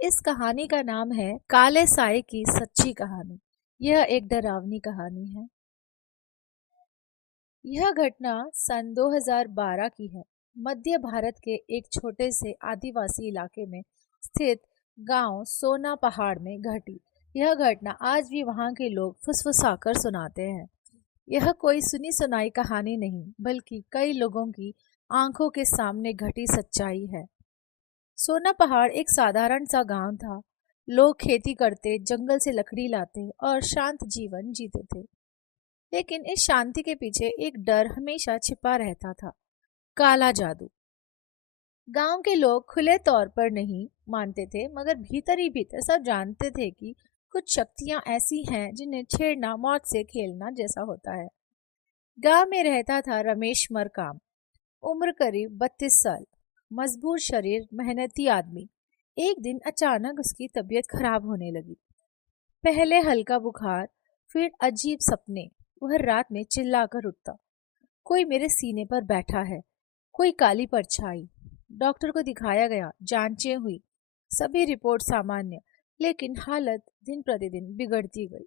इस कहानी का नाम है काले साए की सच्ची कहानी। यह एक डरावनी कहानी है। यह घटना सन 2012 की है। मध्य भारत के एक छोटे से आदिवासी इलाके में स्थित गांव सोना पहाड़ में घटी। यह घटना आज भी वहां के लोग फुसफुसाकर सुनाते हैं। यह कोई सुनी सुनाई कहानी नहीं, बल्कि कई लोगों की आंखों के सामने घटी सच्चाई है। सोना पहाड़ एक साधारण सा गांव था। लोग खेती करते, जंगल से लकड़ी लाते और शांत जीवन जीते थे। लेकिन इस शांति के पीछे एक डर हमेशा छिपा रहता था, काला जादू। गांव के लोग खुले तौर पर नहीं मानते थे, मगर भीतर ही भीतर सब जानते थे कि कुछ शक्तियां ऐसी हैं जिन्हें छेड़ना मौत से खेलना जैसा होता है। गांव में रहता था रमेश मरकाम। उम्र करीब 32 साल। मजबूर शरीर, मेहनती आदमी। एक दिन अचानक उसकी तबीयत खराब होने लगी। पहले हल्का बुखार, फिर अजीब सपने। वह रात में चिल्लाकर उठता, कोई मेरे सीने पर बैठा है, कोई काली परछाई। डॉक्टर को दिखाया गया, जांचें हुई, सभी रिपोर्ट सामान्य, लेकिन हालत दिन प्रतिदिन बिगड़ती गई।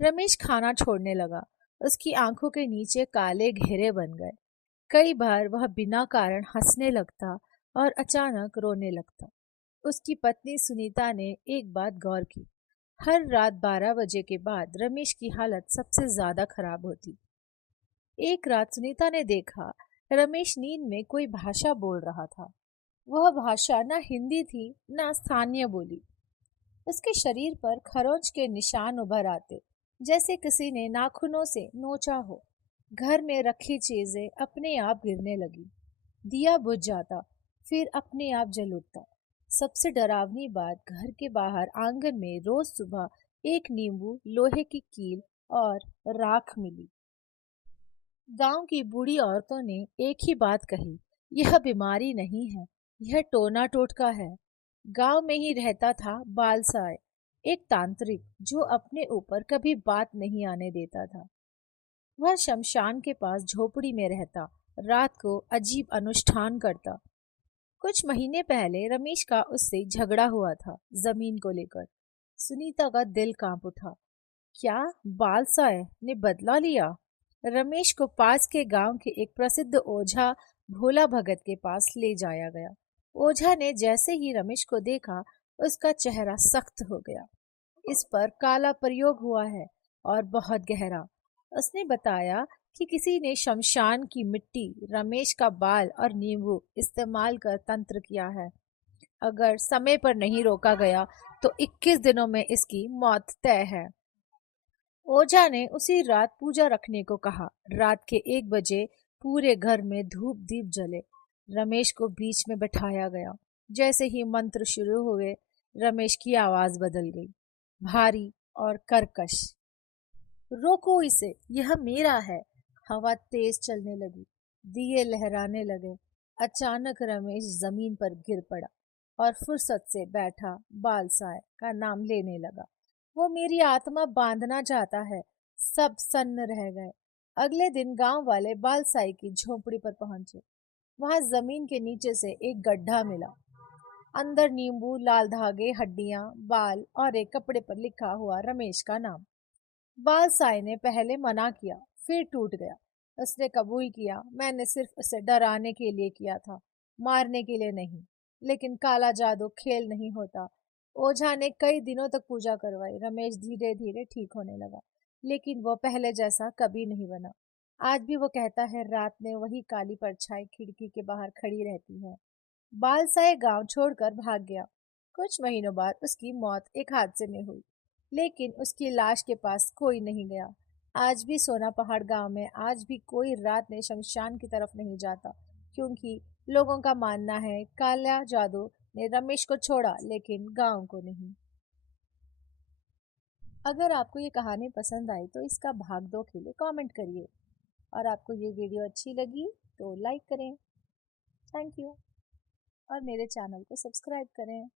रमेश खाना छोड़ने लगा। उसकी आंखों के नीचे काले घेरे बन गए। कई बार वह बिना कारण हंसने लगता और अचानक रोने लगता। उसकी पत्नी सुनीता ने एक बात गौर की। हर रात 12 बजे के बाद रमेश की हालत सबसे ज्यादा खराब होती। एक रात सुनीता ने देखा, रमेश नींद में कोई भाषा बोल रहा था। वह भाषा न हिंदी थी, न स्थानीय बोली। उसके शरीर पर खरोंच के निशान उभर आते, जैसे किसी ने नाखूनों से नोचा हो। घर में रखी चीजें अपने आप गिरने लगी। दिया बुझ जाता, फिर अपने आप जल उठता। सबसे डरावनी बात, घर के बाहर आंगन में रोज सुबह एक नींबू, लोहे की कील और राख मिली। गांव की बूढ़ी औरतों ने एक ही बात कही, यह बीमारी नहीं है, यह टोना टोटका है। गांव में ही रहता था बालसाय, एक तांत्रिक जो अपने ऊपर कभी बात नहीं आने देता था। वह शमशान के पास झोपड़ी में रहता, रात को अजीब अनुष्ठान करता। कुछ महीने पहले रमेश का उससे झगड़ा हुआ था, जमीन को लेकर। सुनीता का दिल कांप उठा। क्या बालसाय ने बदला लिया? रमेश को पास के गांव के एक प्रसिद्ध ओझा भोला भगत के पास ले जाया गया। ओझा ने जैसे ही रमेश को देखा, उसका चेहरा सख्त हो गया। इस पर काला प्रयोग हुआ है और बहुत गहरा। उसने बताया कि किसी ने शमशान की मिट्टी, रमेश का बाल और नींबू इस्तेमाल कर तंत्र किया है। अगर समय पर नहीं रोका गया तो 21 दिनों में इसकी मौत तय है। ओझा ने उसी रात पूजा रखने को कहा। रात के 1 बजे पूरे घर में धूप दीप जले। रमेश को बीच में बैठाया गया। जैसे ही मंत्र शुरू हुए, रमेश की आवाज बदल गई, भारी और कर्कश। रोको इसे, यह मेरा है। हवा तेज चलने लगी, दिए लहराने लगे। अचानक रमेश जमीन पर गिर पड़ा और फुर्सत से बैठा बालसाय का नाम लेने लगा। वो मेरी आत्मा बांधना चाहता है। सब सन्न रह गए। अगले दिन गांव वाले बालसाई की झोपड़ी पर पहुंचे। वहां जमीन के नीचे से एक गड्ढा मिला। अंदर नींबू, लाल धागे, हड्डियां, बाल और एक कपड़े पर लिखा हुआ रमेश का नाम। बालसाई ने पहले मना किया, फिर टूट गया। उसने कबूल किया, मैंने सिर्फ उसे डराने के लिए किया था, मारने के लिए नहीं। लेकिन काला जादू खेल नहीं होता। ओझा ने कई दिनों तक पूजा करवाई। रमेश धीरे धीरे ठीक होने लगा, लेकिन वो पहले जैसा कभी नहीं बना। आज भी वो कहता है, रात में वही काली परछाई खिड़की के बाहर खड़ी रहती है। बालसाय गांव छोड़कर भाग गया। कुछ महीनों बाद उसकी मौत एक हादसे में हुई, लेकिन उसकी लाश के पास कोई नहीं गया। आज भी सोना पहाड़ गांव में आज भी कोई रात में शमशान की तरफ नहीं जाता, क्योंकि लोगों का मानना है काला जादू ने रमेश को छोड़ा, लेकिन गांव को नहीं। अगर आपको ये कहानी पसंद आई तो इसका भाग 2 के लिए कमेंट करिए, और आपको ये वीडियो अच्छी लगी तो लाइक करें। Thank you. और मेरे चैनल को सब्सक्राइब करें।